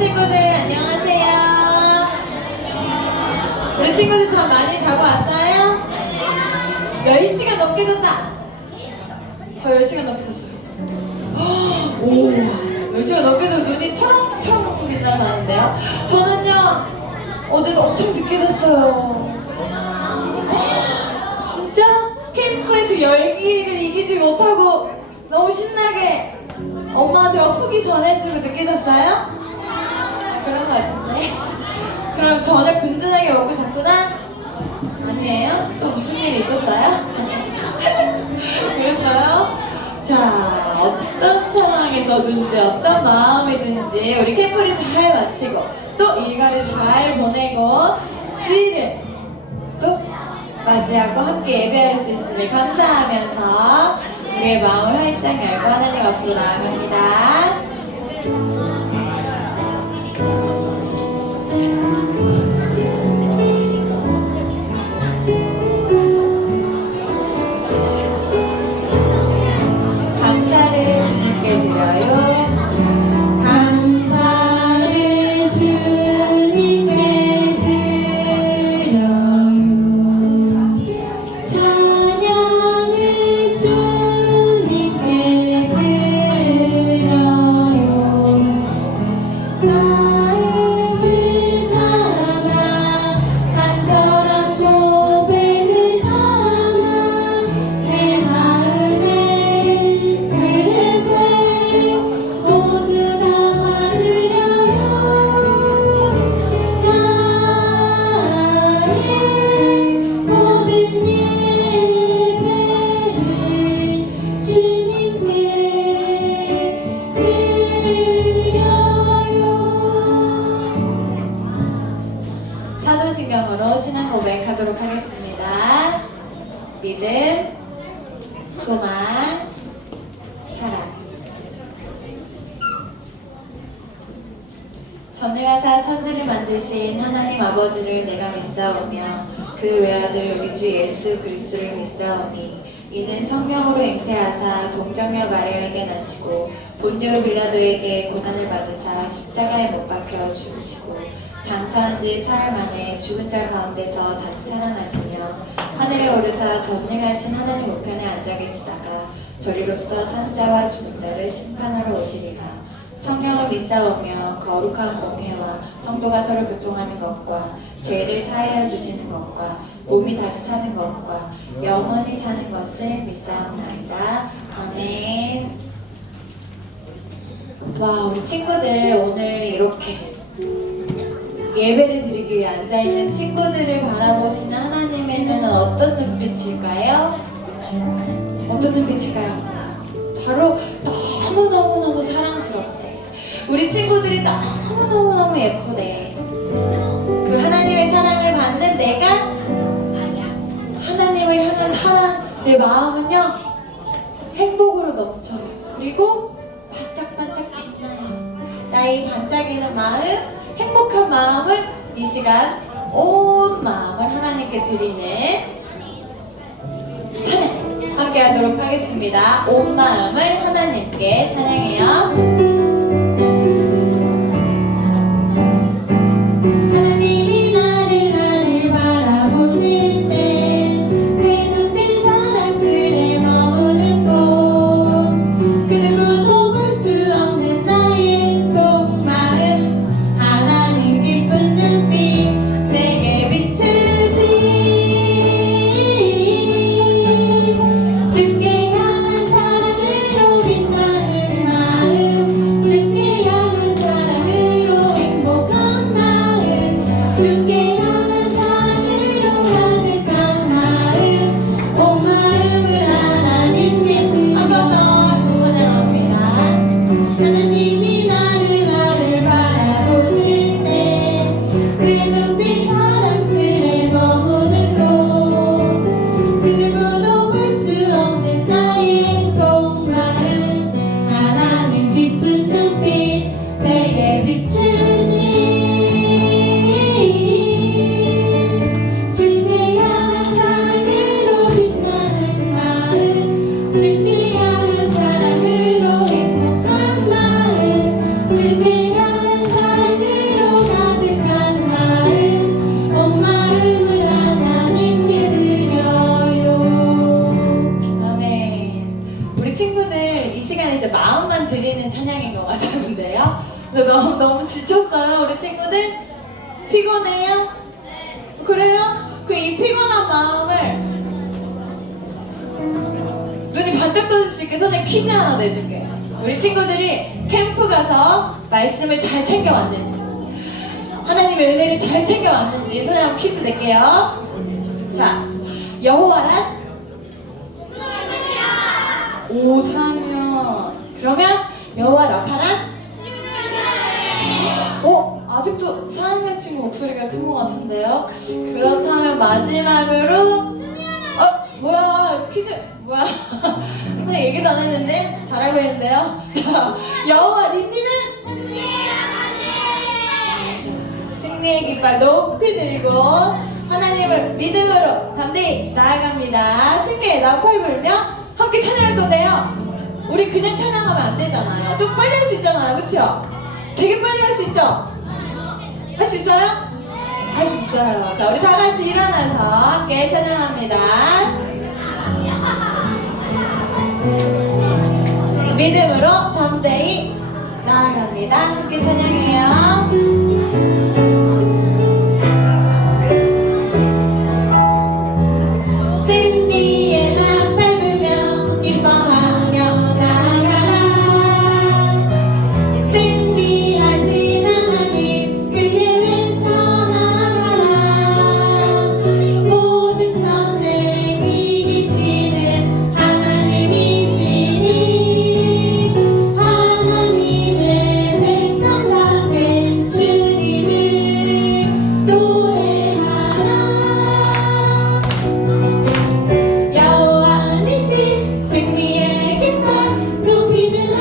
친구들 안녕하세요. 우리 친구들 잠 많이 자고 왔어요? 10시간 넘게 잤다. 저 10시간 넘게 잤어요. 오, 10시간 넘게 자고 눈이 초롱초롱 빛나서 하는데요. 저는요 어제도 엄청 늦게 잤어요. 진짜 캠프의 그 열기를 이기지 못하고 너무 신나게 엄마한테 막 후기 전해주고 늦게 잤어요? 그런 거 같은데. 그럼 저녁 든든하게 먹고 잤구나? 아니에요? 또 무슨 일이 있었어요? 그랬어요? 자, 어떤 상황에서든지 어떤 마음이든지 우리 캠프를 잘 마치고 또 일과를 잘 보내고 주일을 또 맞이하고 함께 예배할 수 있음을 감사하면서 우리의 마음을 활짝 열고 하나님 앞으로 나아갑니다. 감사를 주님께 드려요. 감사를 주님께 드려요. 찬양을 주님께 드려요. 마음을 담아 간절한 고백을 담아 내 마음에 그릇에 모두 담아드려요. 나의 모든 예배를 주님께 드려요. 사도신경으로 신앙 고백하도록 하겠습니다. 믿음, 소망, 사랑. 전능하사 천지를 만드신 하나님 아버지를 내가 믿사오며 그 외아들 우리 주 예수 그리스도를 믿사오니 이는 성령으로 잉태하사 동정녀 마리아에게 나시고 본요 빌라도에게 고난을 받으사 십자가에 못 박혀 죽으시고 장사한 지 사흘 만에 죽은 자 가운데서 다시 살아나시며 하늘에 오르사 전능하신 하나님 우편에 앉아 계시다가 저리로서 산 자와 죽은 자를 심판하러 오시리라. 성령을 믿사오며 거룩한 공회와 성도가 서로 교통하는 것과 죄를 사하여 주시는 것과 몸이 다시 사는 것과 영원히 사는 것을 믿사옵나이다. 아멘. 와, 우리 친구들 오늘 이렇게 예배를 드리기 위해 앉아있는 친구들을 바라보시는 하나님의 눈은 어떤 눈빛일까요? 어떤 눈빛일까요? 바로 너무너무너무 사랑스럽대. 우리 친구들이 너무너무너무 예쁘대. 그 하나님의 사랑을 받는 내가 하나님을 향한 사랑, 내 마음은요 행복으로 넘쳐요. 그리고 반짝반짝 빛나요. 나의 반짝이는 마음, 행복한 마음을 이 시간 온 마음을 하나님께 드리는 찬양 함께 하도록 하겠습니다. 온 마음을 하나님께 찬양해요. 하나님이 나를 바라보실 때 그 눈빛 사랑스레 머무는 곳 그 누구도 볼 수 없는 나의 속마음 하나님 깊은 눈빛 내게 비추시 주께 향한 사랑으로 빛나는 마음 친구들 이 시간에 이제 마음만 드리는 찬양인 것 같았는데요. 근데 너무 지쳤어요, 우리 친구들? 피곤해요? 그래요? 그 이 피곤한 마음을 눈이 반짝 떠질 수 있게 선생님 퀴즈 하나 내줄게요. 우리 친구들이 캠프 가서 말씀을 잘 챙겨왔는지, 하나님의 은혜를 잘 챙겨왔는지 선생님 한번 퀴즈 낼게요. 자, 여호와란? 5, 4년. 그러면 여호와 라파란? 아직도 4학년 친구 목소리가 큰 것 같은데요? 그렇다면 마지막으로 뭐야, 퀴즈 뭐야? 선생님 얘기도 안 했는데 잘하고 있는데요? 자, 여호와 니시는? 승리의 깃발 높이 들고 하나님을 믿음으로 담대히 나아갑니다. 승리의 나팔 불며 함께 찬양할 건데요. 우리 그냥 찬양하면 안 되잖아요. 좀 빨리 할 수 있잖아요, 그렇죠? 되게 빨리 할 수 있죠? 할 수 있어요? 할 수 있어요. 자, 우리 다 같이 일어나서 함께 찬양합니다. 믿음으로 담대히 나아갑니다. 함께 찬양해요. 승리의 나팔 불며 기뻐하며 나아가라. 승리하신 하나님 그의 외쳐나가라. 모든 전쟁 이기시는 하나님이시니 하나님의 백성답게 주님을 노래하라. 여호와니시 승리의 깃발 높이 들라.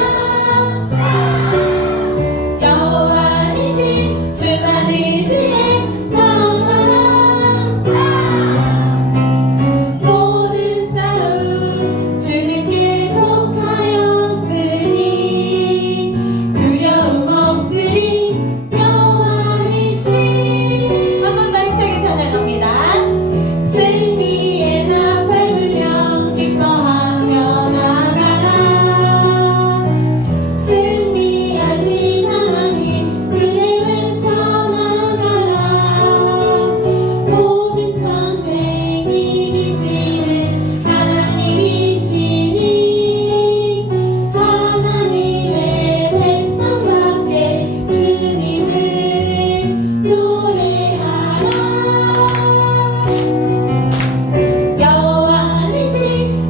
여호와니시 주만 의지해 나아가라. 모든 싸움 주님께 속하였으니 두려움 없으리. 여호와니시 한 번 더 힘차게 찬양합니다. 승리의 나팔 불며 기뻐하며 나아가라. 승리하신 하나님 그의 외쳐나가라. 모든 전쟁 이기시는 하나님이시니 하나님의 백성답게 주님을 노래하라. 여호와니시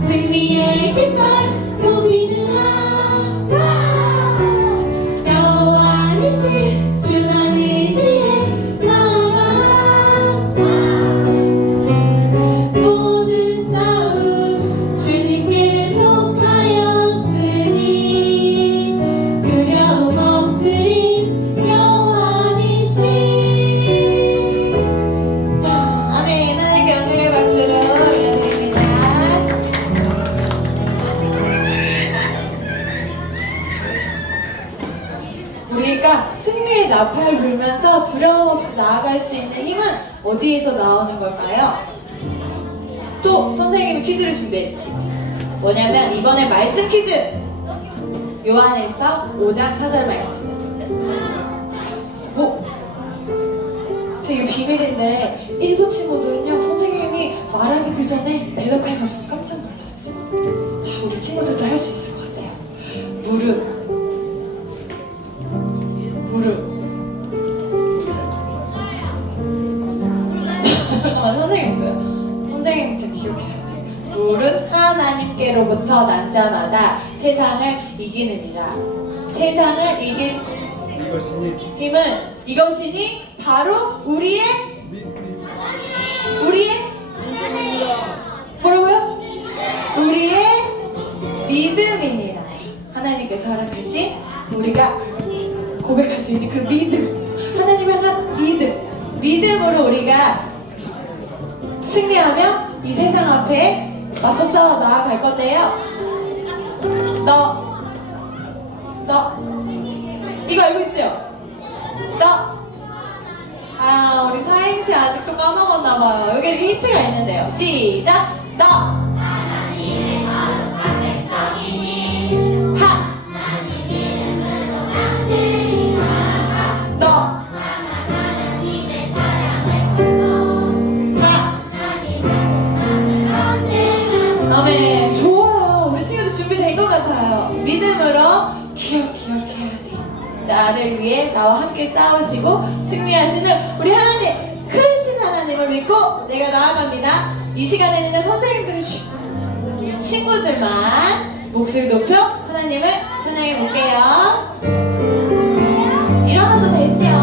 승리의 깃발 높이 들라. 여호와니시 주만 의지해 나아가라. 모든 싸움 주님께 속하였으니 두려움 없으리. 여호와니시. 자, 아멘. 하나님께 영광의 박수로 올려드립니다. 우리가 승리의 나팔 불면서 두려움 없이 나아갈 수 있는 힘은 어디에서 나오는 걸까요? 또 선생님이 퀴즈를 준비했지. 뭐냐면 이번에 말씀 퀴즈. 요한일서 5장 4절 말씀. 제 이거 비밀인데 일부 친구들은요 선생님이 말하기 전에 대답해가지고 깜짝 놀랐어요. 자, 우리 친구들도 할 수 있을 것 같아요. 무릎. 잠깐만, 선생님 좀 기억해야 돼. 물은 하나님께로부터 난 자마다 세상을 이기느니라. 세상을 이길 힘은 이것이니 바로 우리의 뭐라고요? 우리의 믿음이니라. 하나님께서 허락하신 우리가 고백할 수 있는 그 믿음, 하나님 향한 믿음으로 우리가 승리하며 이 세상 앞에 맞서서 나아갈 건데요. 너 이거 알고 있죠? 우리 사행시 아직도 까먹었나봐요. 여기 이렇게 힌트가 있는데요. 시작! 너 하나님의 거룩한 백성이니 믿음으로 기억해야 돼. 나를 위해 나와 함께 싸우시고 승리하시는 우리 하나님, 크신 하나님을 믿고 내가 나아갑니다. 이 시간에는 선생님들, 친구들만 목소리 높여 하나님을 찬양해 볼게요. 일어나도 되지요.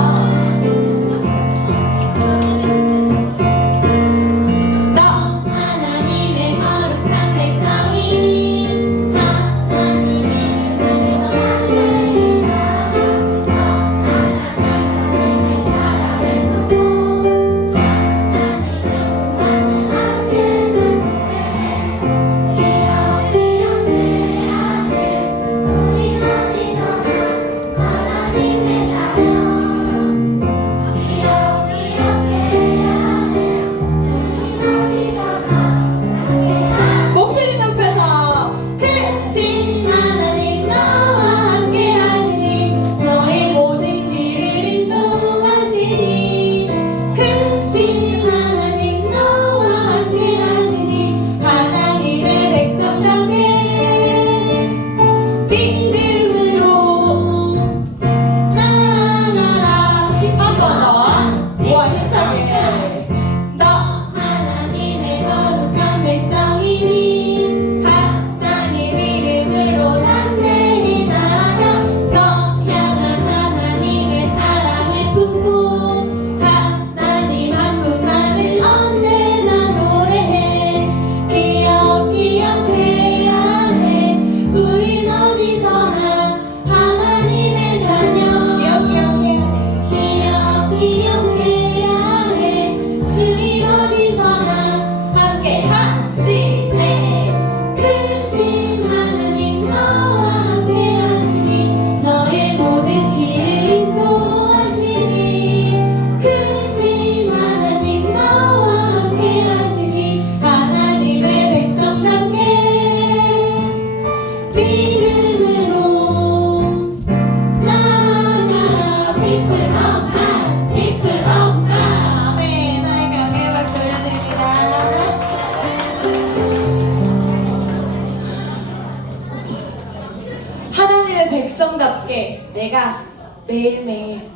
백성답게 내가 매일매일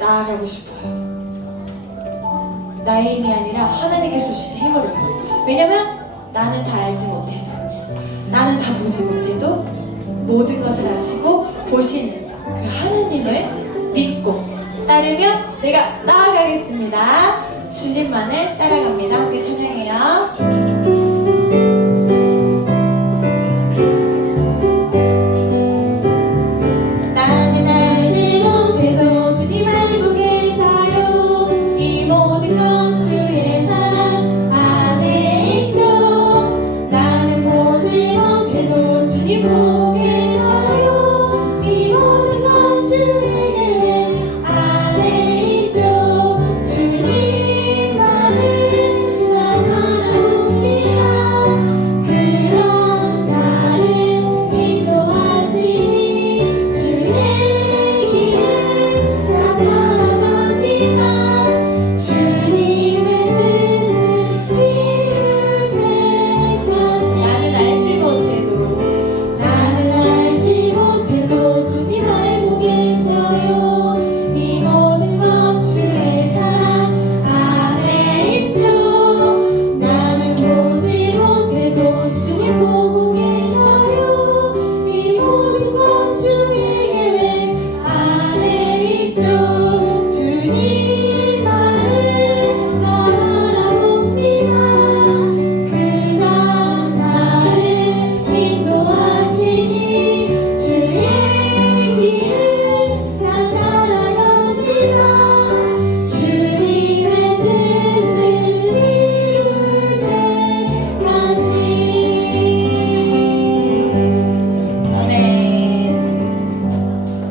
나아가고 싶어요. 나의 힘이 아니라 하나님께서 주신 힘으로요. 왜냐면 나는 다 알지 못해도, 나는 다 보지 못해도 모든 것을 아시고 보시는 그 하나님을 믿고 따르며 내가 나아가겠습니다. 주님만을 따라갑니다. 함께 찬양해요.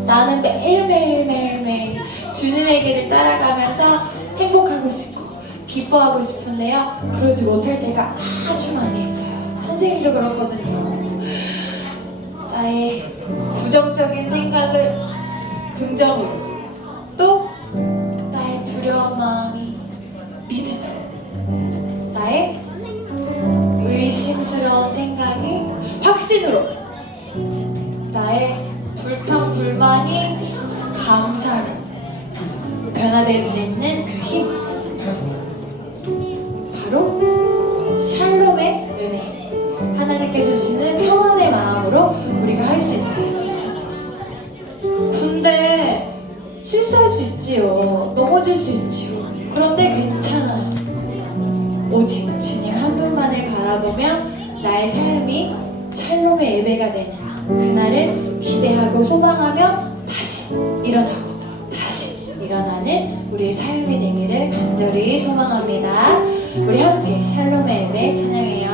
나는 매일매일 주님의 길을 따라가면서 행복하고 싶고 기뻐하고 싶은데요, 그러지 못할 때가 아주 많이 있어요. 선생님도 그렇거든요. 나의 부정적인 생각을 긍정으로, 또 나의 두려운 마음이 믿음으로, 나의 의심스러운 생각이 확신으로 감사로 변화될 수 있는 그 힘, 바로 샬롬의 은혜, 하나님께서 주시는 평안의 마음으로 우리가 할 수 있어요. 근데 실수할 수 있지요. 넘어질 수 있지요. 그런데 괜찮아요. 오직 주님 한 분만을 바라보며 나의 삶이 샬롬의 예배가 되는 그날을 기대하고 소망하며 다시 일어나고 다시 일어나는 우리의 삶이 되기를 간절히 소망합니다. 우리 함께 샬롬의 예배 찬양해요.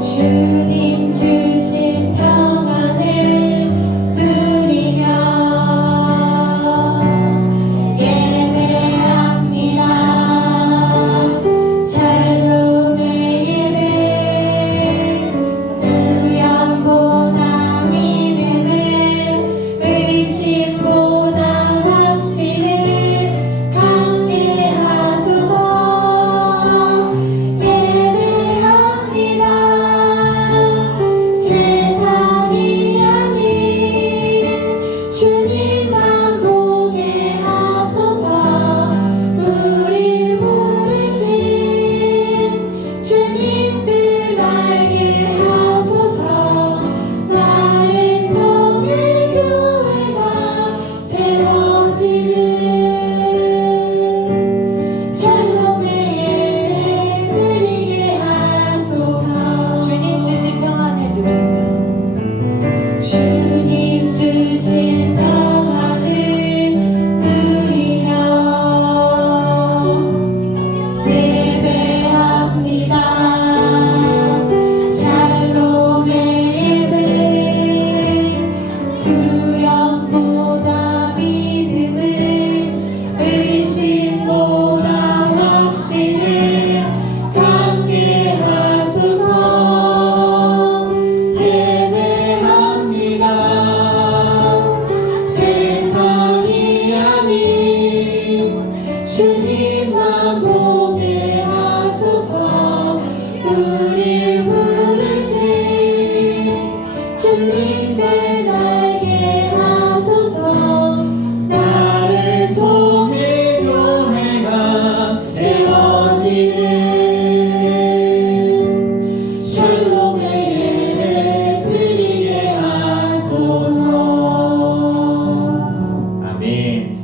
주님 주신 평안을 누리며 예배합니다. 샬롬의 예배, 두려움보다 믿음을, 의심보다 확신을 갖게 하소서. 예배합니다. 세상이 아닌 주님만 보게 하소서. 우릴 부르신 주님 뜻 알게 하소서. 나를 통해 교회가 세워지는 샬롬의 예배 드리게 하소서. 주님 주신 평안을 누리며 주님 주신 평안을 누리며 예배합니다. 샬롬의 예배, 두려움보다 믿음을, 의심보다 확신을 갖게 하소서. 예배합니다. 세상이 아닌 주님만 보게 하소서. 우릴 부르신 주님 뜻 알게 하소서. 나를 통해 교회가 세워지는 샬롬의 예배 드리게 하소서. 아멘.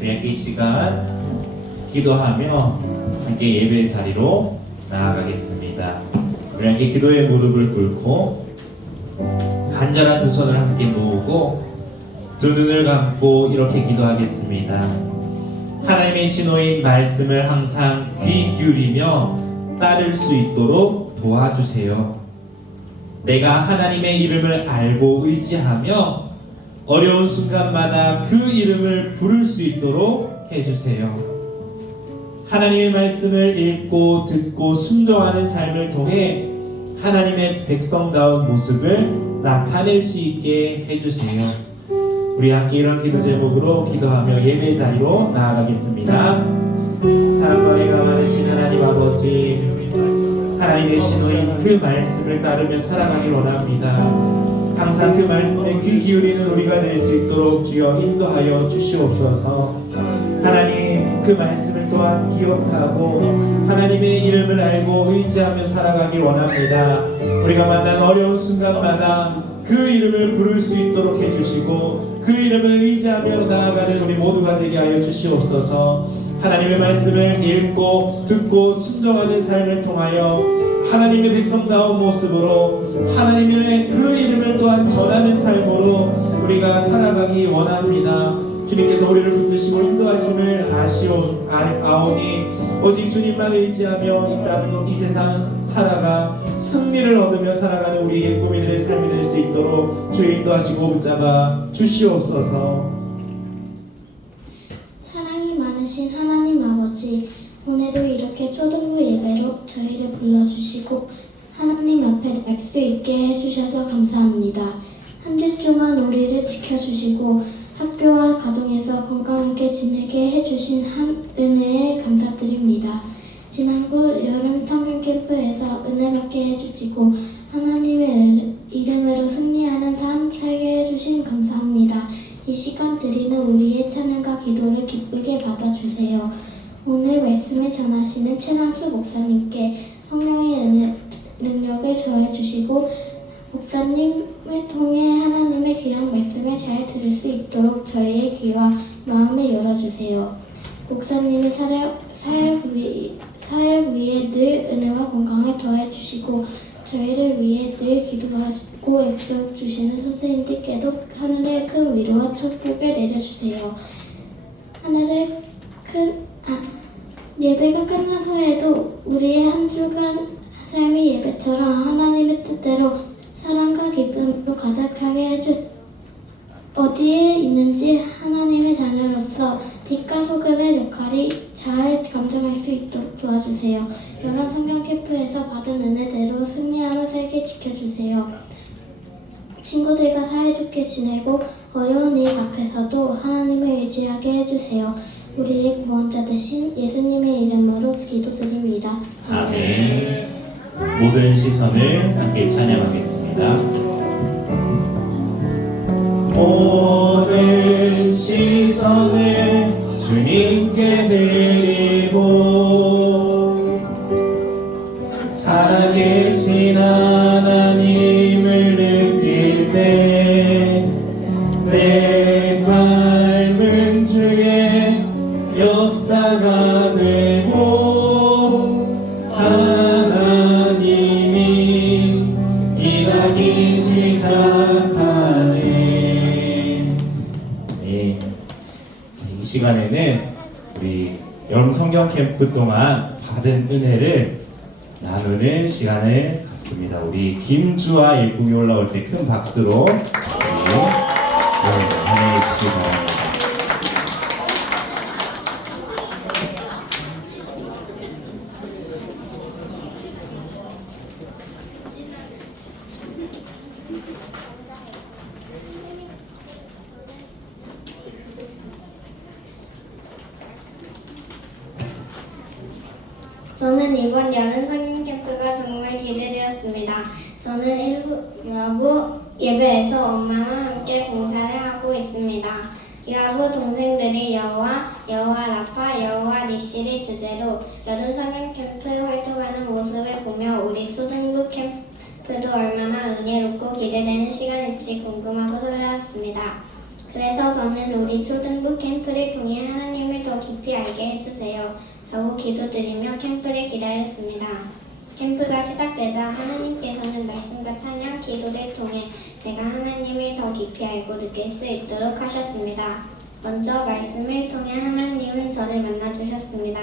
우리 함께 이 시간 기도하며 함께 예배의 자리로 나아가겠습니다. 우리 함께 기도의 무릎을 꿇고 간절한 두 손을 함께 모으고 두 눈을 감고 이렇게 기도하겠습니다. 하나님의 신호인 말씀을 항상 귀 기울이며 따를 수 있도록 도와주세요. 내가 하나님의 이름을 알고 의지하며 어려운 순간마다 그 이름을 부를 수 있도록 해주세요. 하나님의 말씀을 읽고 듣고 순종하는 삶을 통해 하나님의 백성다운 모습을 나타낼 수 있게 해주세요. 우리 함께 이런 기도 제목으로 기도하며 예배 자리로 나아가겠습니다. 사랑과 애가 많으신 하나님 아버지, 하나님의 신호인 그 말씀을 따르며 살아가길 원합니다. 항상 그 말씀에 귀 기울이는 우리가 될 수 있도록 주여 인도하여 주시옵소서. 하나님, 그 말씀을 또한 기억하고 하나님의 이름을 알고 의지하며 살아가길 원합니다. 우리가 만난 어려운 순간마다 그 이름을 부를 수 있도록 해주시고 그 이름을 의지하며 나아가는 우리 모두가 되게 하여 주시옵소서. 하나님의 말씀을 읽고 듣고 순종하는 삶을 통하여 하나님의 백성다운 모습으로 하나님의 그 이름을 또한 전하는 삶으로 우리가 살아가기 원합니다. 주님께서 우리를 붙드시고 인도하심을 아오니 오직 주님만 의지하며 이 땅 이 세상 살아가 승리를 얻으며 살아가는 우리의 꿈이들의 삶이 될 수 있도록 주의 인도하시고 붙잡아 주시옵소서. 사랑이 많으신 하나님 아버지, 오늘도 이렇게 초등부 예배로 저희를 불러주시고 하나님 앞에 날 수 있게 해주셔서 감사합니다. 한 주 동안 우리를 지켜주시고 학교와 가정에서 건강하게 지내게 해주신 은혜에 감사드립니다. 지난주 여름 성경 캠프에서 은혜 받게 해주시고 기도를 기쁘게 받아주세요. 오늘 말씀을 전하시는 최남수 목사님께 성령의 능력을 더해주시고 목사님을 통해 하나님의 귀한 말씀을 잘 들을 수 있도록 저희의 귀와 마음을 열어주세요. 목사님의 사역 위에 늘 은혜와 건강을 더해주시고 저희를 위해 늘 기도하시고 애써 주시는 선생님들께도 하늘의 큰 위로와 축복을 내려주세요. 예배가 끝난 후에도 우리의 한 주간 삶이 예배처럼 하나님의 뜻대로 사랑과 기쁨으로 가득하게 어디에 있는지 하나님의 자녀로서 빛과 소금의 역할이 잘 감정할 수 있도록 도와주세요. 여러 성경 캠프에서 받은 은혜대로 승리하며 살게 지켜주세요. 친구들과 사이좋게 지내고 어려운 일 앞에서도 하나님을 의지하게 해주세요. 우리의 구원자 되신 예수님의 이름으로 기도드립니다. 아멘. 모든 시선을 함께 찬양하겠습니다. 모든 시선을 주님께 드리고 살아계신 하나님을 느낄 때 내 삶은 주의 역사가 되고 하나님이 일하기 시작하네. 이 시간에는 우리 여름 성경 캠프 동안 받은 은혜를 나누는 시간을 갖습니다. 우리 김주아 일국이 올라올 때 큰 박수로 환영해 주시기 바랍니다. 저는 이번 여름 성경 캠프가 정말 기대되었습니다. 저는 유아부 예배에서 엄마와 함께 봉사를 하고 있습니다. 유아부 동생들이 여호와 라파, 여호와 니시를 주제로 여름 성경 캠프 활동하는 모습을 보며 우리 초등부 캠프도 얼마나 은혜롭고 기대되는 시간일지 궁금하고 설레었습니다. 그래서 저는 우리 초등부 캠프를 통해 하나님을 더 깊이 알게 해주세요 라고 기도드리며 캠프를 기다렸습니다. 캠프가 시작되자 하나님께서는 말씀과 찬양, 기도를 통해 제가 하나님을 더 깊이 알고 느낄 수 있도록 하셨습니다. 먼저 말씀을 통해 하나님은 저를 만나주셨습니다.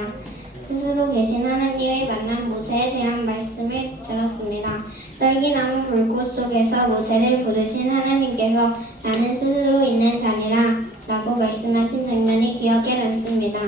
스스로 계신 하나님의 만난 모세에 대한 말씀을 들었습니다. 떨기나무 불꽃 속에서 모세를 부르신 하나님께서 나는 스스로 있는 자니라 라고 말씀하신 장면이 기억에 남습니다.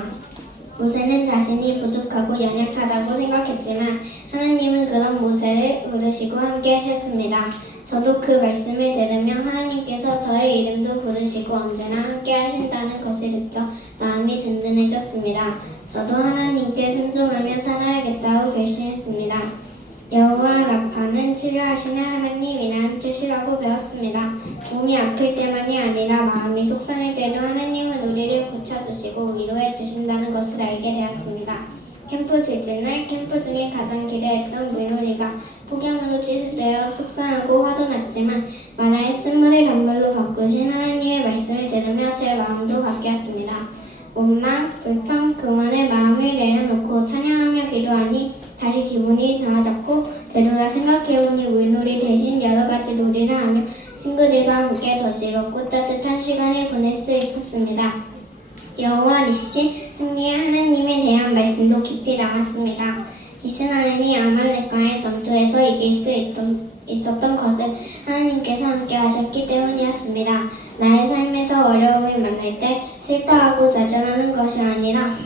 모세는 자신이 부족하고 연약하다고 생각했지만 하나님은 그런 모세를 부르시고 함께 하셨습니다. 저도 그 말씀을 들으며 하나님께서 저의 이름도 부르시고 언제나 함께 하신다는 것을 느껴 마음이 든든해졌습니다. 저도 하나님께 순종하며 살아야겠다고 결심했습니다. 여호와 라파는 치료하시는 하나님이란 뜻이라고 배웠습니다. 몸이 아플 때만이 아니라 마음이 속상할 때도 하나님은 우리를 고쳐주시고 위로해 주신다는 것을 알게 되었습니다. 캠프 둘째 날 캠프 중에 가장 기대했던 물놀이가 폭염으로 취소되어 속상하고 화도 났지만 만화의 쓴물을 단물로 바꾸신 하나님의 말씀을 들으며 제 마음도 바뀌었습니다. 원망, 불평, 그만의 마음을 내려놓고 찬양하며 기도하니 다시 기분이 좋아졌고 되돌아 생각해보니 물놀이 대신 여러 가지 놀이를 하며 친구들과 함께 더 즐겁고 따뜻한 시간을 보낼 수 있었습니다. 여호와 니시 승리의 하나님에 대한 말씀도 깊이 남았습니다. 이스라엘이 아말렉과의 전투에서 이길 수 있었던 것은 하나님께서 함께 하셨기 때문이었습니다. 나의 삶에서 어려움을 만날 때 슬퍼하고 좌절하는 것이 아니라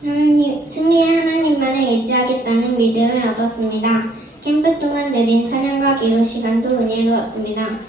승리의 하나님만을 의지하겠다는 믿음을 얻었습니다. 캠프 동안 드린 찬양과 기도 시간도 은혜로웠습니다.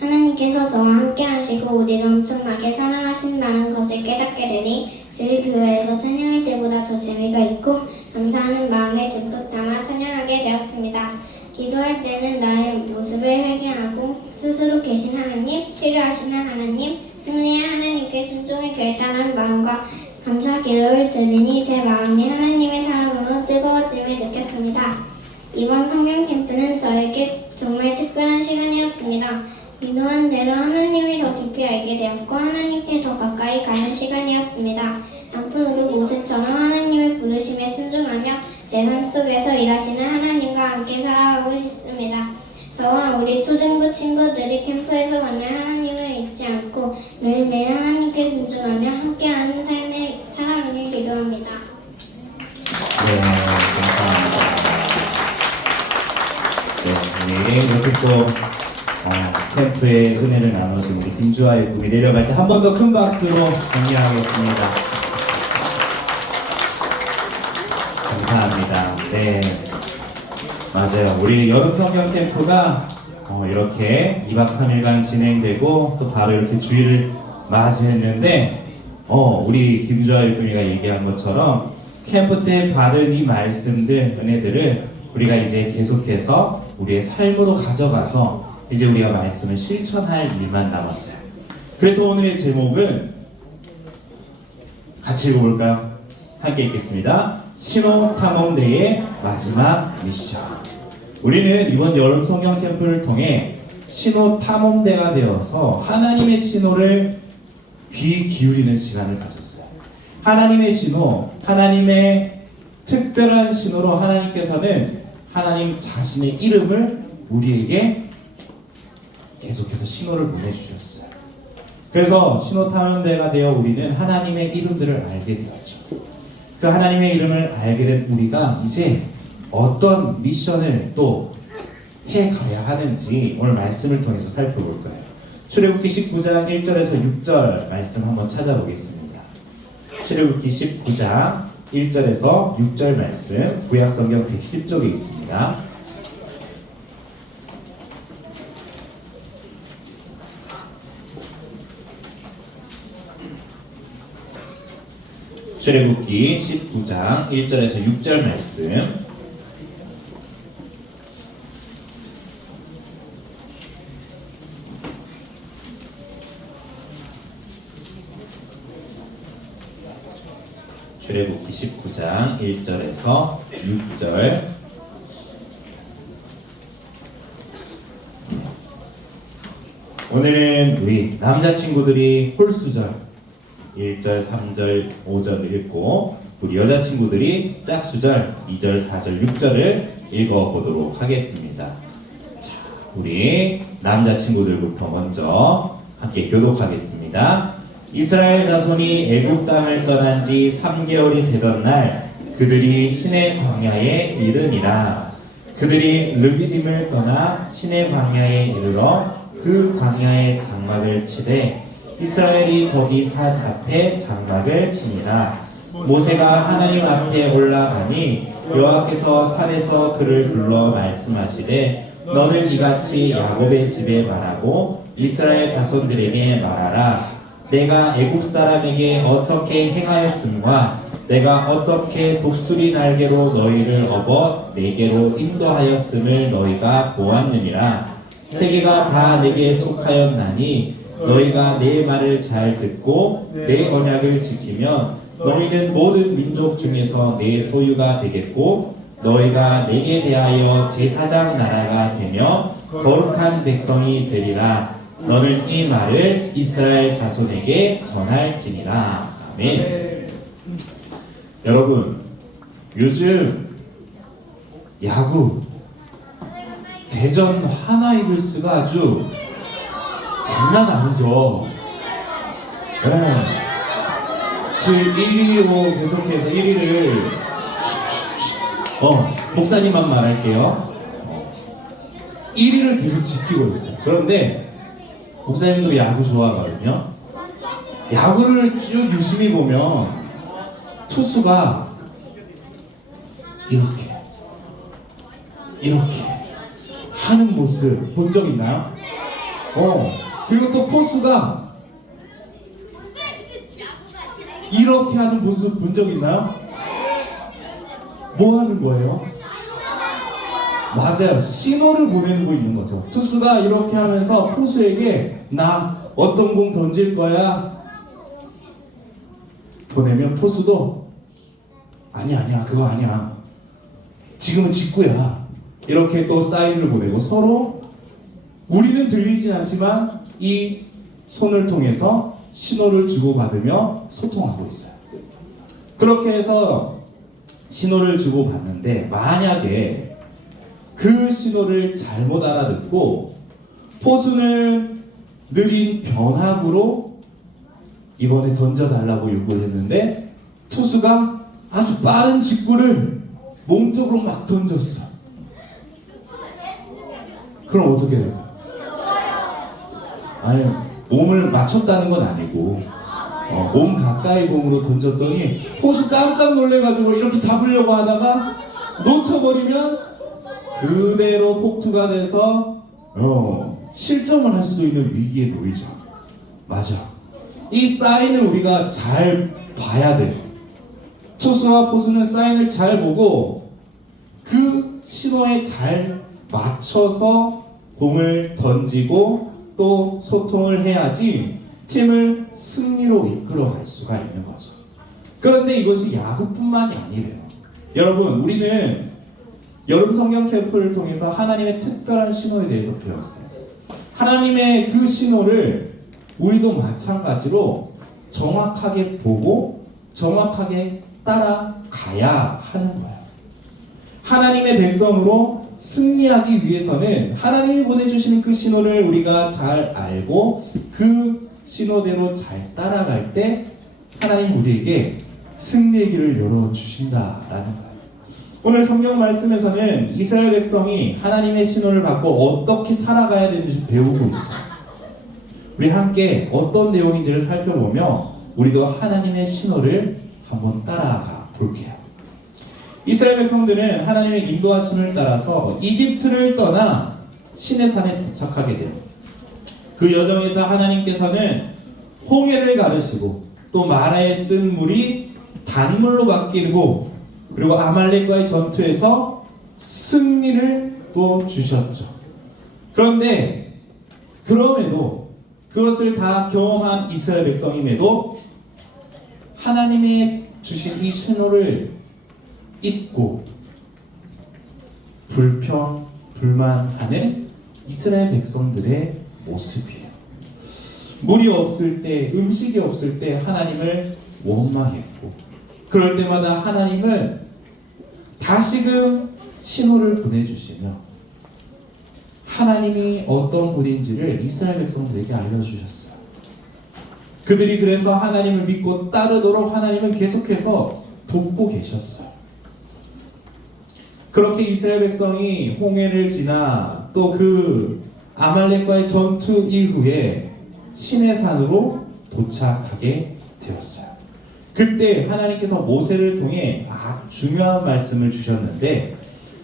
하나님께서 저와 함께 하시고 우리를 엄청나게 사랑하신다는 것을 깨닫게 되니 늘 교회에서 찬양할 때보다 더 재미가 있고 감사하는 마음을 듬뿍 담아 찬양하게 되었습니다. 기도할 때는 나의 모습을 회개하고 스스로 계신 하나님, 치료하시는 하나님, 승리의 하나님께 하나님께 순종에 결단한 마음과 감사 기도를 드리니 제 마음이 하나님의 사랑으로 뜨거워짐을 느꼈습니다. 이번 성경 캠프는 저에게 정말 특별한 시간이었습니다. 민호한 대로 하나님을 더 깊이 알게 되었고 하나님께 더 가까이 가는 시간이었습니다. 앞으로도 모세처럼 하나님의 부르심에 순종하며 제 삶 속에서 일하시는 하나님과 함께 살아가고 싶습니다. 저와 우리 초등부 친구들이 캠프에서 만난 하나님을 잊지 않고 매일매일 하나님께 순종하며 함께하는 삶을 살아가길 기도합니다. 네, 감사합니다. 네, 이렇게 또 캠프의 은혜를 나누신 우리 김주아의 꿈이 내려갈 때 한 번 더 큰 박수로 격려하겠습니다. 감사합니다. 네, 맞아요. 우리 여름 성경 캠프가 이렇게 2박 3일간 진행되고 또 바로 이렇게 주일을 맞이했는데 우리 김주아 유금이가 얘기한 것처럼 캠프 때 받은 이 말씀들, 은혜들을 우리가 이제 계속해서 우리의 삶으로 가져가서 이제 우리가 말씀을 실천할 일만 남았어요. 그래서 오늘의 제목은 같이 읽어볼까요? 함께 읽겠습니다. 신호탐험대의 마지막 미션. 우리는 이번 여름 성경 캠프를 통해 신호탐험대가 되어서 하나님의 신호를 귀 기울이는 시간을 가졌어요. 하나님의 신호, 하나님의 특별한 신호로 하나님께서는 하나님 자신의 이름을 우리에게 계속해서 신호를 보내주셨어요. 그래서 신호탐험대가 되어 우리는 하나님의 이름들을 알게 되었죠. 그 하나님의 이름을 알게 된 우리가 이제 어떤 미션을 또 해가야 하는지 오늘 말씀을 통해서 살펴볼 거예요. 출애굽기 19장 1절에서 6절 말씀 한번 찾아보겠습니다. 출애굽기 19장 1절에서 6절 말씀 구약성경 110쪽에 있습니다. 출애굽기 19장 1절에서 6절 말씀 출애굽기 19장 1절에서 6절 오늘은 우리 남자친구들이 홀수절 1절, 3절, 5절을 읽고 우리 여자친구들이 짝수절 2절, 4절, 6절을 읽어보도록 하겠습니다. 자, 우리 남자친구들부터 먼저 함께 교독하겠습니다. 이스라엘 자손이 애굽 땅을 떠난 지 3개월이 되던 날 그들이 시내 광야에 이르니라. 그들이 르비딤을 떠나 시내 광야에 이르러 그 광야에 장막을 치되 이스라엘이 거기 산 앞에 장막을 치니라. 모세가 하나님 앞에 올라가니 여호와께서 산에서 그를 불러 말씀하시되 너는 이같이 야곱의 집에 말하고 이스라엘 자손들에게 말하라. 내가 애굽 사람에게 어떻게 행하였음과 내가 어떻게 독수리 날개로 너희를 업어 내게로 인도하였음을 너희가 보았느니라. 세계가 다 내게 속하였나니 너희가 내 말을 잘 듣고 내 언약을 지키면 너희는 모든 민족 중에서 내 소유가 되겠고 너희가 내게 대하여 제사장 나라가 되며 거룩한 백성이 되리라. 너는 이 말을 이스라엘 자손에게 전할지니라. 아멘. 여러분, 요즘 야구 대전 하나이글스가 아주 장난 아니죠. 네. 지금 1위로 계속해서 1위를 목사님만 말할게요. 1위를 계속 지키고 있어요. 그런데 목사님도 야구 좋아하거든요. 야구를 쭉 유심히 보면 투수가 이렇게 하는 모습 본 적 있나요? 그리고 또 포수가 이렇게 하는 모습 본 적 있나요? 뭐 하는 거예요? 맞아요. 신호를 보내고 있는 거죠. 투수가 이렇게 하면서 포수에게 나 어떤 공 던질 거야? 보내면 포수도 아니야 그거 아니야, 지금은 직구야, 이렇게 또 사인을 보내고 서로 우리는 들리진 않지만 이 손을 통해서 신호를 주고받으며 소통하고 있어요. 그렇게 해서 신호를 주고받는데 만약에 그 신호를 잘못 알아듣고 포수는 느린 변화구로 이번에 던져달라고 요구를 했는데 투수가 아주 빠른 직구를 몸쪽으로 막 던졌어. 그럼 어떻게 될까요? 아니, 몸을 맞췄다는 건 아니고 몸 가까이 공으로 던졌더니 포수 깜짝 놀래가지고 이렇게 잡으려고 하다가 놓쳐버리면 그대로 폭투가 돼서 실점을 할 수도 있는 위기에 놓이죠. 맞아. 이 사인을 우리가 잘 봐야 돼. 투수와 포수는 사인을 잘 보고 그 신호에 잘 맞춰서 공을 던지고 또 소통을 해야지 팀을 승리로 이끌어갈 수가 있는 거죠. 그런데 이것이 야구뿐만이 아니래요. 여러분, 우리는 여름 성경 캠프를 통해서 하나님의 특별한 신호에 대해서 배웠어요. 하나님의 그 신호를 우리도 마찬가지로 정확하게 보고 정확하게 따라가야 하는 거예요. 하나님의 백성으로 승리하기 위해서는 하나님이 보내주시는 그 신호를 우리가 잘 알고 그 신호대로 잘 따라갈 때 하나님 우리에게 승리의 길을 열어주신다라는 거예요. 오늘 성경 말씀에서는 이스라엘 백성이 하나님의 신호를 받고 어떻게 살아가야 되는지 배우고 있어요. 우리 함께 어떤 내용인지를 살펴보며 우리도 하나님의 신호를 한번 따라가 볼게요. 이스라엘 백성들은 하나님의 인도하심을 따라서 이집트를 떠나 시내산에 도착하게 돼요. 그 여정에서 하나님께서는 홍해를 가르시고 또 마라에 쓴 물이 단물로 바뀌고 그리고 아말렉과의 전투에서 승리를 또 주셨죠. 그런데 그럼에도 그것을 다 경험한 이스라엘 백성임에도 하나님의 주신 이 신호를 잊고 불평, 불만하는 이스라엘 백성들의 모습이에요. 물이 없을 때, 음식이 없을 때 하나님을 원망했고 그럴 때마다 하나님은 다시금 신호를 보내주시며 하나님이 어떤 분인지를 이스라엘 백성들에게 알려주셨어요. 그들이 그래서 하나님을 믿고 따르도록 하나님은 계속해서 돕고 계셨어요. 그렇게 이스라엘 백성이 홍해를 지나 또 그 아말렉과의 전투 이후에 시내산으로 도착하게 되었어요. 그때 하나님께서 모세를 통해 아주 중요한 말씀을 주셨는데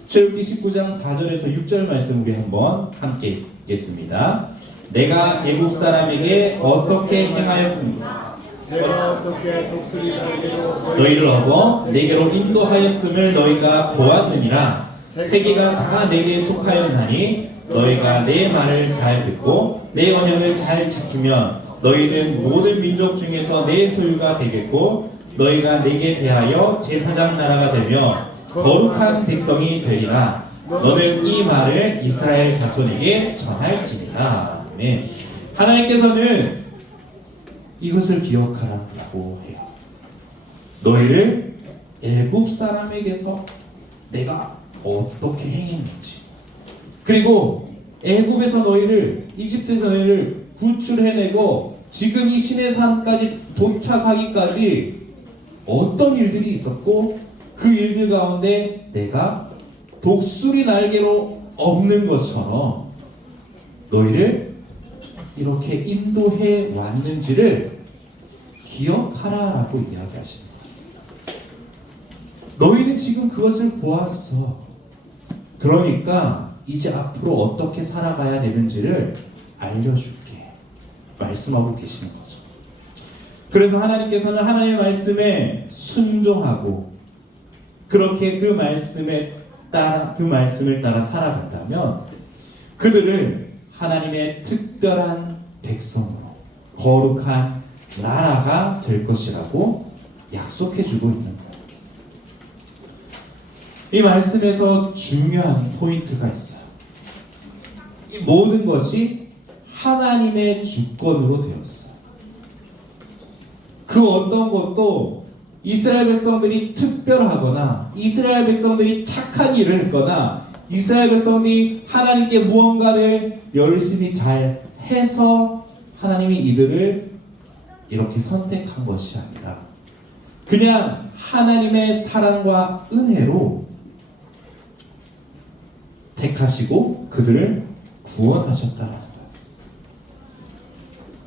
출애굽기 19장 4절에서 6절 말씀 우리 한번 함께 읽겠습니다. 내가 애국 사람에게 어떻게 행하였습니까? 내가 어떻게 독수리 날개로 너희를 얻어 내게로 인도하였음을 너희가 보았느니라. 세계가 다 내게 속하였나니 너희가 내 말을 잘 듣고 내 언약을 잘 지키면 너희는 모든 민족 중에서 내 소유가 되겠고 너희가 내게 대하여 제사장 나라가 되며 거룩한 백성이 되리라. 너는 이 말을 이스라엘 자손에게 전할지니라. 네. 하나님께서는 이것을 기억하라고 해요. 너희를 애굽 사람에게서 내가 어떻게 행했는지, 그리고 애굽에서 너희를, 이집트에서 너희를 구출해내고 지금 이 시내산까지 도착하기까지 어떤 일들이 있었고 그 일들 가운데 내가 독수리 날개로 없는 것처럼 너희를 이렇게 인도해 왔는지를 기억하라라고 이야기하십니다. 너희는 지금 그것을 보았어. 그러니까 이제 앞으로 어떻게 살아가야 되는지를 알려줄게. 말씀하고 계시는 거죠. 그래서 하나님께서는 하나님의 말씀에 순종하고 그렇게 그 말씀을 따라 살아간다면 그들을 하나님의 특별한 백성으로 거룩한 나라가 될 것이라고 약속해주고 있는 거예요. 이 말씀에서 중요한 포인트가 있어요. 이 모든 것이 하나님의 주권으로 되었어요. 그 어떤 것도 이스라엘 백성들이 특별하거나 이스라엘 백성들이 착한 일을 했거나 이스라엘 백성들이 하나님께 무언가를 열심히 잘 해서 하나님이 이들을 이렇게 선택한 것이 아니라 그냥 하나님의 사랑과 은혜로 택하시고 그들을 구원하셨다는 거예요.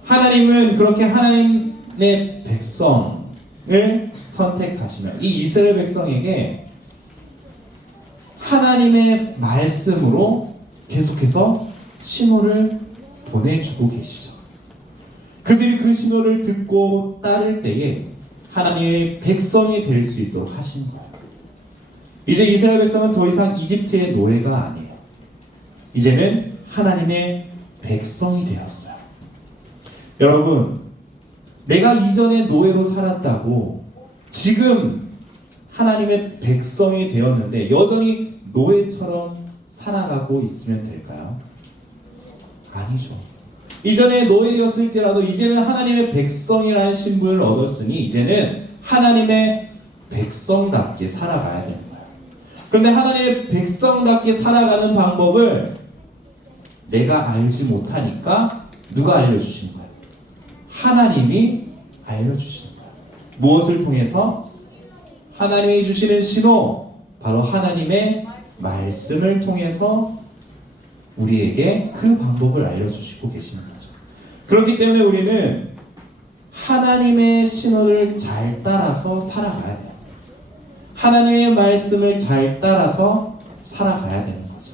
하나님은 그렇게 하나님의 백성을 선택하시며 이 이스라엘 백성에게 하나님의 말씀으로 계속해서 신호를 보내주고 계시죠. 그들이 그 신호를 듣고 따를 때에 하나님의 백성이 될 수 있도록 하신 거예요. 이제 이스라엘 백성은 더 이상 이집트의 노예가 아니에요. 이제는 하나님의 백성이 되었어요. 여러분, 내가 이전에 노예로 살았다고 지금 하나님의 백성이 되었는데 여전히 노예처럼 살아가고 있으면 될까요? 아니죠. 이전에 노예였을지라도 이제는 하나님의 백성이라는 신분을 얻었으니 이제는 하나님의 백성답게 살아가야 됩니다. 그런데 하나님의 백성답게 살아가는 방법을 내가 알지 못하니까 누가 알려주신 거예요? 하나님이 알려주신 거예요. 무엇을 통해서? 하나님이 주시는 신호, 바로 하나님의 말씀을 통해서 우리에게 그 방법을 알려주시고 계시는 거죠. 그렇기 때문에 우리는 하나님의 신호를 잘 따라서 살아가야 돼요. 하나님의 말씀을 잘 따라서 살아가야 되는 거죠.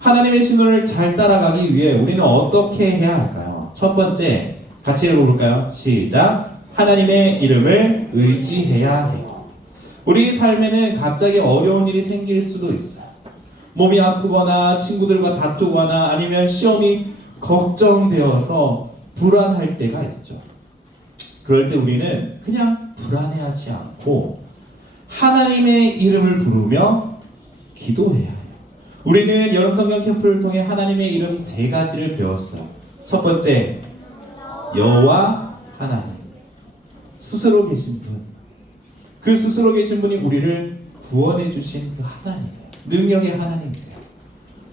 하나님의 신호를 잘 따라가기 위해 우리는 어떻게 해야 할까요? 첫 번째, 같이 읽어볼까요? 시작. 하나님의 이름을 의지해야 해요. 우리 삶에는 갑자기 어려운 일이 생길 수도 있어요. 몸이 아프거나 친구들과 다투거나 아니면 시험이 걱정되어서 불안할 때가 있죠. 그럴 때 우리는 그냥 불안해하지 않고 하나님의 이름을 부르며 기도해야 해요. 우리는 여름성경 캠프를 통해 하나님의 이름 3가지를 배웠어요. 첫 번째, 여호와 하나님. 스스로 계신 분. 그 스스로 계신 분이 우리를 구원해 주신 그 하나님이에요. 능력의 하나님이세요.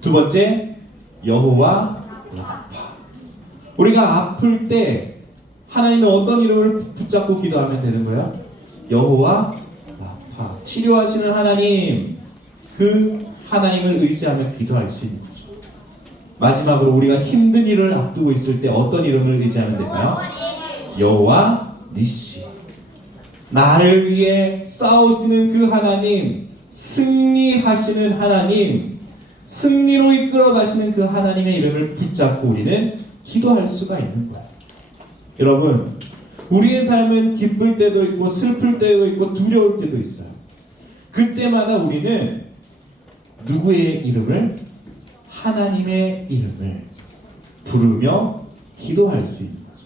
두 번째, 여호와 라파. 우리가 아플 때 하나님의 어떤 이름을 붙잡고 기도하면 되는 거예요? 여호와 라파. 치료하시는 하나님, 그 하나님을 의지하며 기도할 수 있는 거죠. 마지막으로 우리가 힘든 일을 앞두고 있을 때 어떤 이름을 의지하면 될까요? 여호와 니시. 나를 위해 싸우시는 그 하나님, 승리하시는 하나님, 승리로 이끌어 가시는 그 하나님의 이름을 붙잡고 우리는 기도할 수가 있는 거예요. 여러분, 우리의 삶은 기쁠 때도 있고 슬플 때도 있고 두려울 때도 있어요. 그때마다 우리는 누구의 이름을? 하나님의 이름을 부르며 기도할 수 있는 거죠.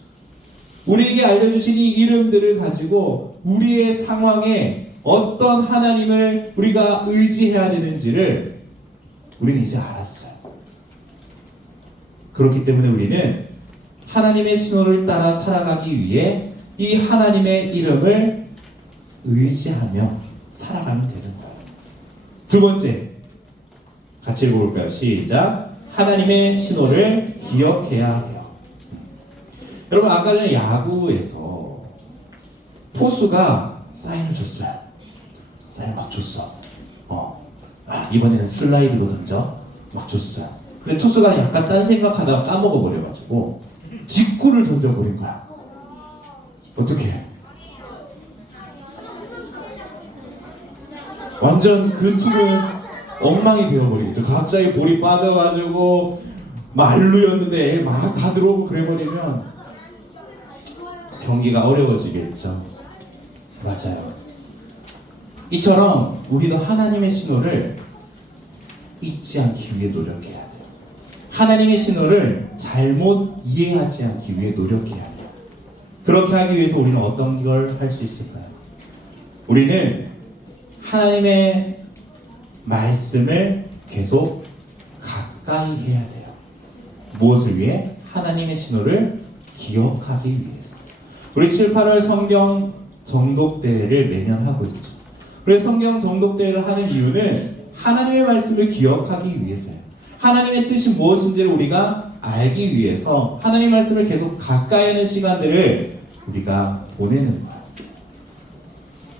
우리에게 알려주신 이 이름들을 가지고 우리의 상황에 어떤 하나님을 우리가 의지해야 되는지를 우리는 이제 알았어요. 그렇기 때문에 우리는 하나님의 신호를 따라 살아가기 위해 이 하나님의 이름을 의지하며 살아가면 되는 거예요. 두 번째, 같이 읽어볼까요? 시작. 하나님의 신호를 기억해야 해요. 여러분, 아까 전에 야구에서 포수가 사인을 줬어요. 사인 막 줬어. 이번에는 슬라이드로 던져. 막 줬어요. 근데 투수가 약간 딴 생각하다가 까먹어버려가지고 직구를 던져버린 거야. 어떻게 해? 완전 그 투는 엉망이 되어버리겠죠. 갑자기 볼이 빠져가지고 만루였는데 막 다 들어오고 그래버리면 경기가 어려워지겠죠. 맞아요. 이처럼 우리도 하나님의 신호를 잊지 않기 위해 노력해야 돼요. 하나님의 신호를 잘못 이해하지 않기 위해 노력해야 돼요. 그렇게 하기 위해서 우리는 어떤 걸 할 수 있을까요? 우리는 하나님의 말씀을 계속 가까이 해야 돼요. 무엇을 위해? 하나님의 신호를 기억하기 위해서. 우리 7, 8월 성경 정독대회를 매년 하고 있죠. 우리 성경 정독대회를 하는 이유는 하나님의 말씀을 기억하기 위해서예요. 하나님의 뜻이 무엇인지를 우리가 알기 위해서 하나님의 말씀을 계속 가까이 하는 시간들을 우리가 보내는 거예요.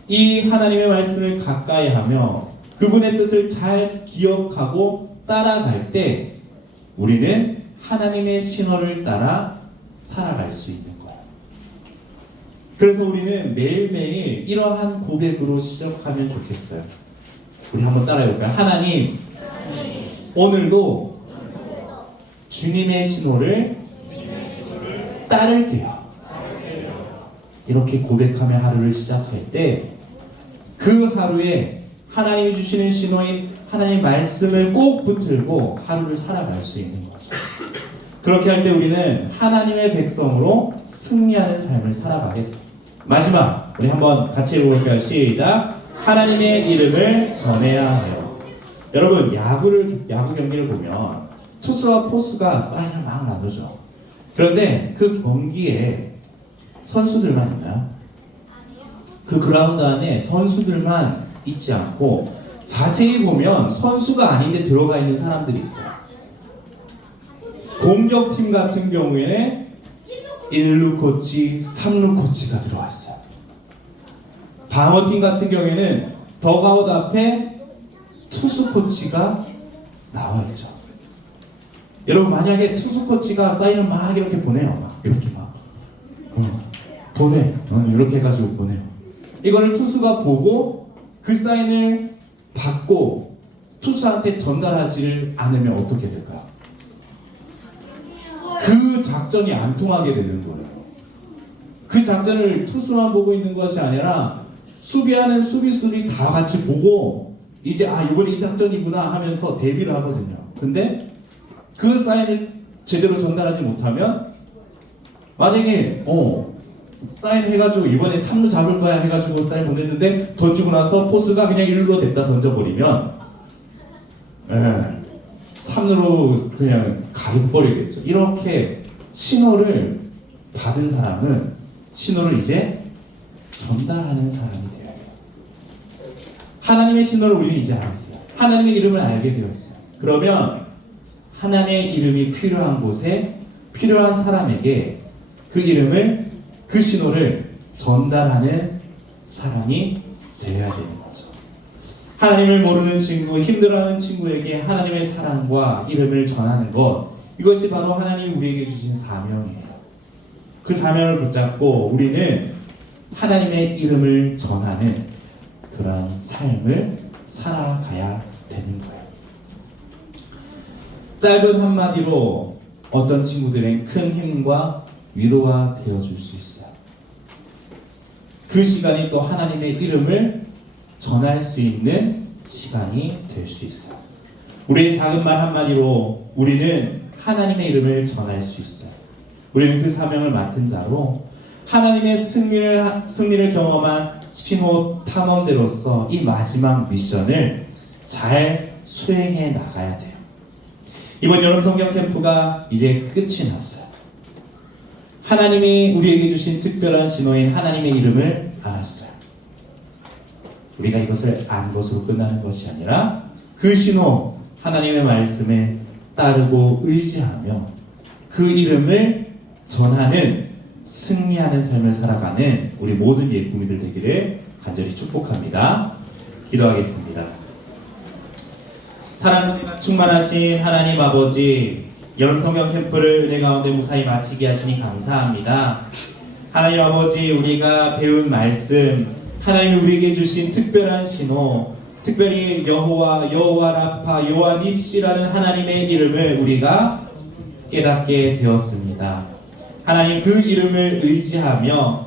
이 하나님의 말씀을 가까이 하며 그분의 뜻을 잘 기억하고 따라갈 때 우리는 하나님의 신호를 따라 살아갈 수 있는 거예요. 그래서 우리는 매일매일 이러한 고백으로 시작하면 좋겠어요. 우리 한번 따라해볼까요? 하나님, 오늘도 주님의 신호를 따를게요. 이렇게 고백하며 하루를 시작할 때 그 하루에 하나님이 주시는 신호인 하나님 말씀을 꼭 붙들고 하루를 살아갈 수 있는 거죠. 그렇게 할 때 우리는 하나님의 백성으로 승리하는 삶을 살아가게 돼요. 마지막 우리 한번 같이 해볼까요? 시작. 하나님의 이름을 전해야 해요. 여러분 야구 경기를 보면 투수와 포수가 사인을 막 나누죠. 그런데 그 경기에 선수들만 있나요? 그 그라운드 안에 선수들만 있지 않고 자세히 보면 선수가 아닌데 들어가 있는 사람들이 있어요. 공격팀 같은 경우에는 1루 코치, 3루 코치가 들어와 있어요. 방어팀 같은 경우에는 덕아웃 앞에 투수 코치가 나와 있죠. 여러분 만약에 투수 코치가 사인을 막 이렇게 보내요. 막 이렇게 막 보내. 이렇게 해가지고 보내요. 이거를 투수가 보고 그 사인을 받고 투수한테 전달하지 않으면 어떻게 될까요? 그 작전이 안 통하게 되는 거예요. 그 작전을 투수만 보고 있는 것이 아니라 수비하는 수비수들이 다 같이 보고 이제 이번에 이 작전이구나 하면서 대비를 하거든요. 근데 그 사인을 제대로 전달하지 못하면 만약에 사인해가지고 이번에 3루 잡을 거야 해가지고 사인 보냈는데 던지고 나서 포수가 그냥 1루로 됐다 던져버리면 3루로 그냥 가려버리겠죠. 이렇게 신호를 받은 사람은 신호를 이제 전달하는 사람이 돼요. 하나님의 신호를 우리는 이제 알았어요. 하나님의 이름을 알게 되었어요. 그러면 하나님의 이름이 필요한 곳에 필요한 사람에게 그 이름을 그 신호를 전달하는 사람이 되어야 되는 거죠. 하나님을 모르는 친구, 힘들어하는 친구에게 하나님의 사랑과 이름을 전하는 것, 이것이 바로 하나님이 우리에게 주신 사명이에요. 그 사명을 붙잡고 우리는 하나님의 이름을 전하는 그러한 삶을 살아가야 되는 거예요. 짧은 한마디로 어떤 친구들은 큰 힘과 위로가 되어줄 수 있어요. 그 시간이 또 하나님의 이름을 전할 수 있는 시간이 될 수 있어요. 우리의 작은 말 한마디로 우리는 하나님의 이름을 전할 수 있어요. 우리는 그 사명을 맡은 자로 하나님의 승리를 경험한 신호 탐험대로서 이 마지막 미션을 잘 수행해 나가야 돼요. 이번 여름 성경 캠프가 이제 끝이 났어요. 하나님이 우리에게 주신 특별한 신호인 하나님의 이름을 알았어요. 우리가 이것을 안 것으로 끝나는 것이 아니라 그 신호, 하나님의 말씀에 따르고 의지하며 그 이름을 전하는 승리하는 삶을 살아가는 우리 모든 예꾸미들 되기를 간절히 축복합니다. 기도하겠습니다. 사랑과 충만하신 하나님 아버지, 여름 성경 캠프를 은혜 가운데 무사히 마치게 하시니 감사합니다. 하나님 아버지, 우리가 배운 말씀, 하나님이 우리에게 주신 특별한 신호, 특별히 여호와, 여호와 라파, 여호와 니시라는 하나님의 이름을 우리가 깨닫게 되었습니다. 하나님, 그 이름을 의지하며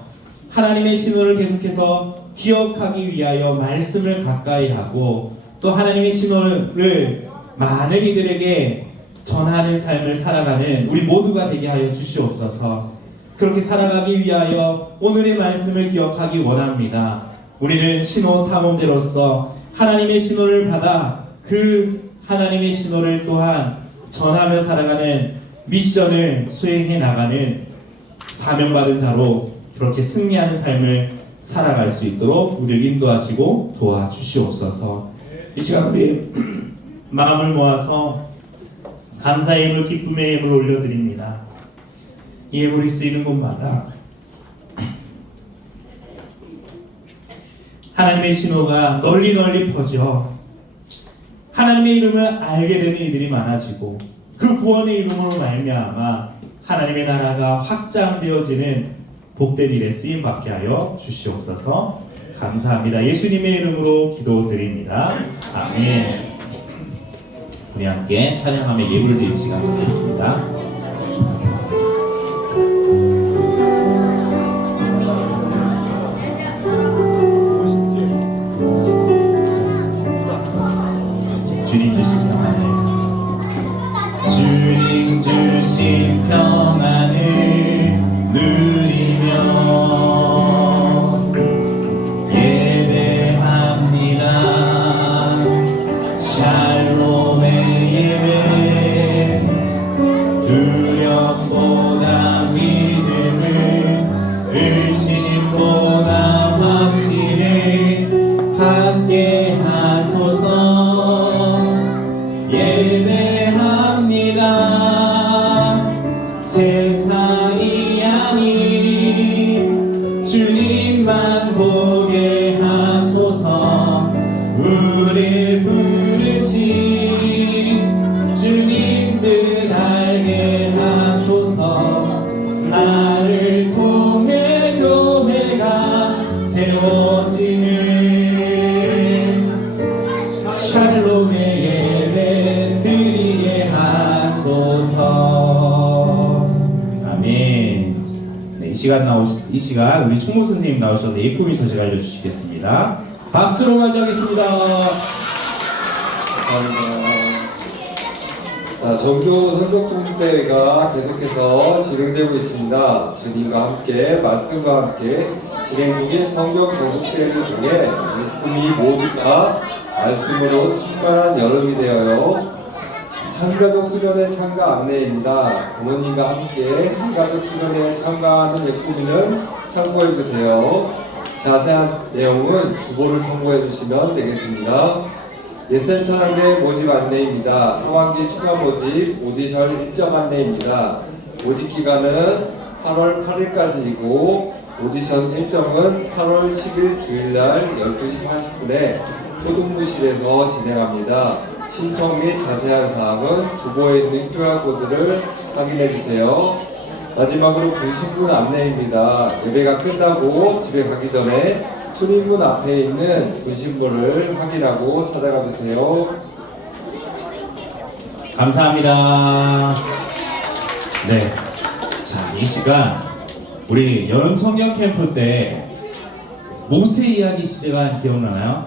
하나님의 신호를 계속해서 기억하기 위하여 말씀을 가까이 하고 또 하나님의 신호를 많은 이들에게 전하는 삶을 살아가는 우리 모두가 되게 하여 주시옵소서. 그렇게 살아가기 위하여 오늘의 말씀을 기억하기 원합니다. 우리는 신호 탐험대로서 하나님의 신호를 받아 그 하나님의 신호를 또한 전하며 살아가는 미션을 수행해 나가는 사명받은 자로 그렇게 승리하는 삶을 살아갈 수 있도록 우리를 인도하시고 도와주시옵소서. 이 시간 우리 마음을 모아서 감사의 예물, 기쁨의 예물을 올려드립니다. 이 예물이 쓰이는 곳마다 하나님의 신호가 널리 퍼져 하나님의 이름을 알게 되는 이들이 많아지고 그 구원의 이름으로 말미암아 하나님의 나라가 확장되어지는 복된 일에 쓰임받게 하여 주시옵소서. 감사합니다. 예수님의 이름으로 기도드립니다. 아멘. 우리 함께 찬양하며 예물 드릴 시간 갖겠습니다. 주님 주신 평안을 주님 주신 평안을 누리며 예배합니다. 샬롬의 예배 두렵보다 믿음을 의심보다 확신을 갖게 하소서. 예배합니다. 세상이 아닌 주님만 보게 하소서. 우릴 부르신 주님 뜻 알게 하소서. 나를 통해 교회가 세워지는 샬롬의 예배 드리게 하소서. 아멘. 네, 이 시간 우리 총무 선생님 나오셔서 예쁨이 소식 알려주시겠습니다. 박수로 맞이하겠습니다. 감사합니다. 자, 전교 성격통대회가 계속해서 진행되고 있습니다. 주님과 함께 말씀과 함께 진행 중인 성경 전국대회를 통해 예쁨이 모두가 말씀으로 충만한 여름이 되어요. 한가족 수련회 참가 안내입니다. 부모님과 함께 한가족 수련회에 참가하는 예쁨이는 참고해주세요. 자세한 내용은 주보를 참고해주시면 되겠습니다. 예센천학회 모집 안내입니다. 하반기 추가 모집 오디션 일정 안내입니다. 모집 기간은 8월 8일까지이고 오디션 일정은 8월 10일 주일날 12시 40분에 초등부실에서 진행합니다. 신청 및 자세한 사항은 주보에 있는 QR코드를 확인해주세요. 마지막으로 분신문 안내입니다. 예배가 끝나고 집에 가기 전에 출입문 앞에 있는 분신문을 확인하고 찾아가 주세요. 감사합니다. 네. 자, 이 시간 우리 여름 성경 캠프 때 모세 이야기 시간 기억나나요?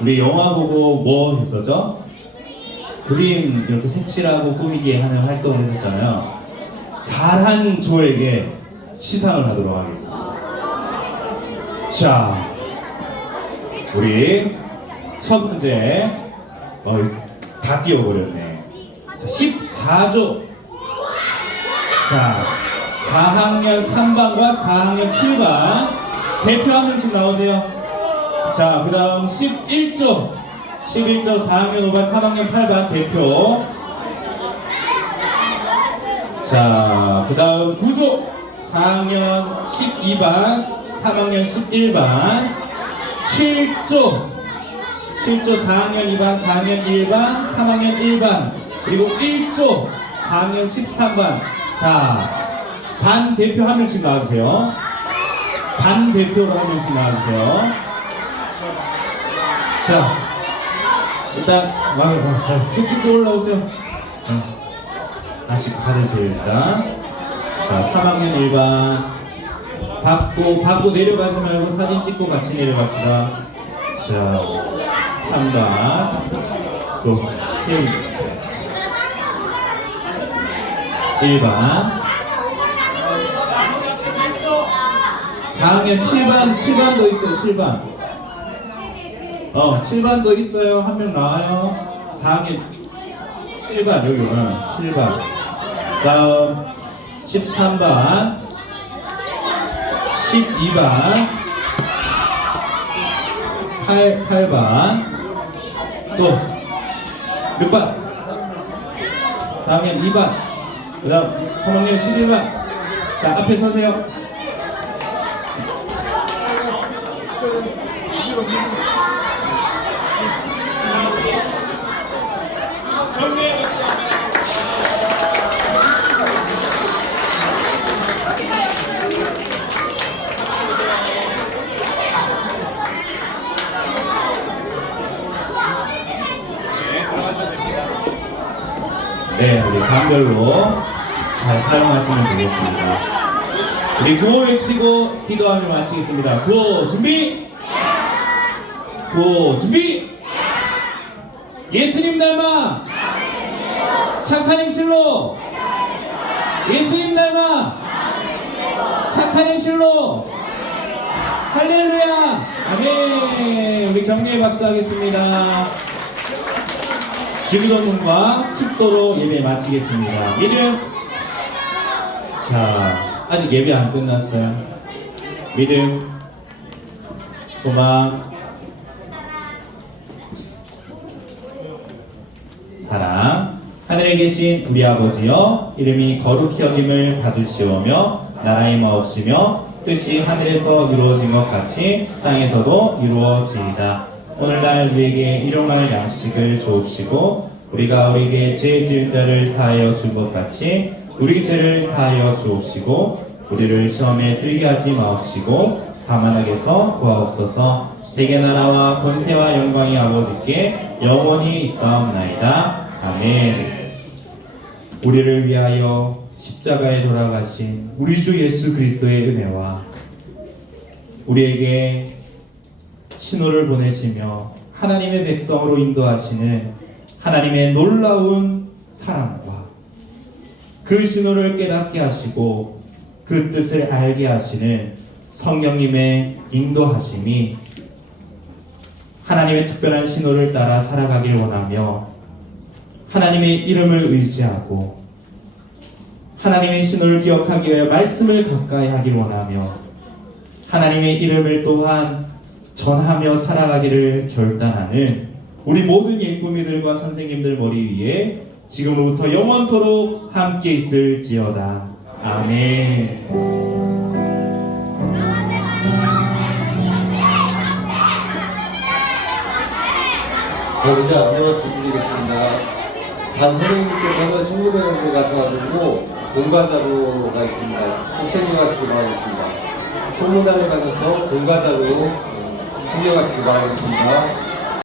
우리 영화 보고 뭐 했었죠? 그림 이렇게 색칠하고 꾸미기 하는 활동을 했었잖아요. 잘한 조에게 시상을 하도록 하겠습니다. 자, 우리 첫 문제 다 띄워버렸네. 자, 14조. 자, 4학년 3반과 4학년 7반 대표 한 명씩 나오세요. 자, 그 다음 11조 4학년 5반 3학년 8반 대표. 자, 그 다음 9조 4학년 12반 3학년 11반. 7조 4학년 2반 4학년 1반 3학년 1반. 그리고 1조 4학년 13반. 자, 반 대표 한 명씩 나와주세요. 반 대표로 한 명씩 나와주세요. 자, 일단 쭉쭉 올라오세요. 다시 받으세요. 일단 자, 3학년 1반 받고 내려가지 말고 사진 찍고 같이 내려갑시다. 자, 3반 또 세우 1반 4학년 7반도 있어요. 7반. 7반도 있어요. 한 명 나와요. 4학년 7반 여기 7반. 다음 13반, 12반, 8반, 또 몇 반? 4학년 2반. 그 다음 3학년 11반. 자, 앞에 서세요. 네, 우리 반별로 잘 사용하시면 되겠습니다. 우리 구호 외치고 기도하며 마치겠습니다. 구호 준비! 구호 준비! 예수님 닮아 착한 행실로, 예수님 닮아 착한 행실로, 할렐루야. 아멘. 우리 격려의 박수 하겠습니다. 주기도문과 축도로 예배 마치겠습니다. 믿음. 자, 아직 예배 안 끝났어요. 믿음, 소망, 사랑. 하늘에 계신 우리 아버지여, 이름이 거룩히 여김을 받으시오며 나라의 마옵시며 뜻이 하늘에서 이루어진 것 같이 땅에서도 이루어지이다. 오늘날 우리에게 일용할 양식을 주옵시고 우리가 우리에게 죄 지은 자를 사하여 준 것 같이 우리 죄를 사하여 주옵시고 우리를 시험에 들게 하지 마옵시고 다만 악에서 구하옵소서. 대개 나라와 권세와 영광이 아버지께 영원히 있사옵나이다. 아멘. 우리를 위하여 십자가에 돌아가신 우리 주 예수 그리스도의 은혜와 우리에게 신호를 보내시며 하나님의 백성으로 인도하시는 하나님의 놀라운 사랑과 그 신호를 깨닫게 하시고 그 뜻을 알게 하시는 성령님의 인도하심이 하나님의 특별한 신호를 따라 살아가길 원하며 하나님의 이름을 의지하고 하나님의 신호를 기억하기 위하여 말씀을 가까이 하길 원하며 하나님의 이름을 또한 전하며 살아가기를 결단하는 우리 모든 예쁘미들과 선생님들 머리 위에 지금부터 영원토록 함께 있을지어다. 아멘. 여기서 안내 말씀드리겠습니다. 단 선생님께서는 1900원대 가셔가지고 공과자료가 있습니다. 꼭 챙겨가시기 바라겠습니다. 총무단에 가셔서 공과자료 챙겨가시기 바라겠습니다.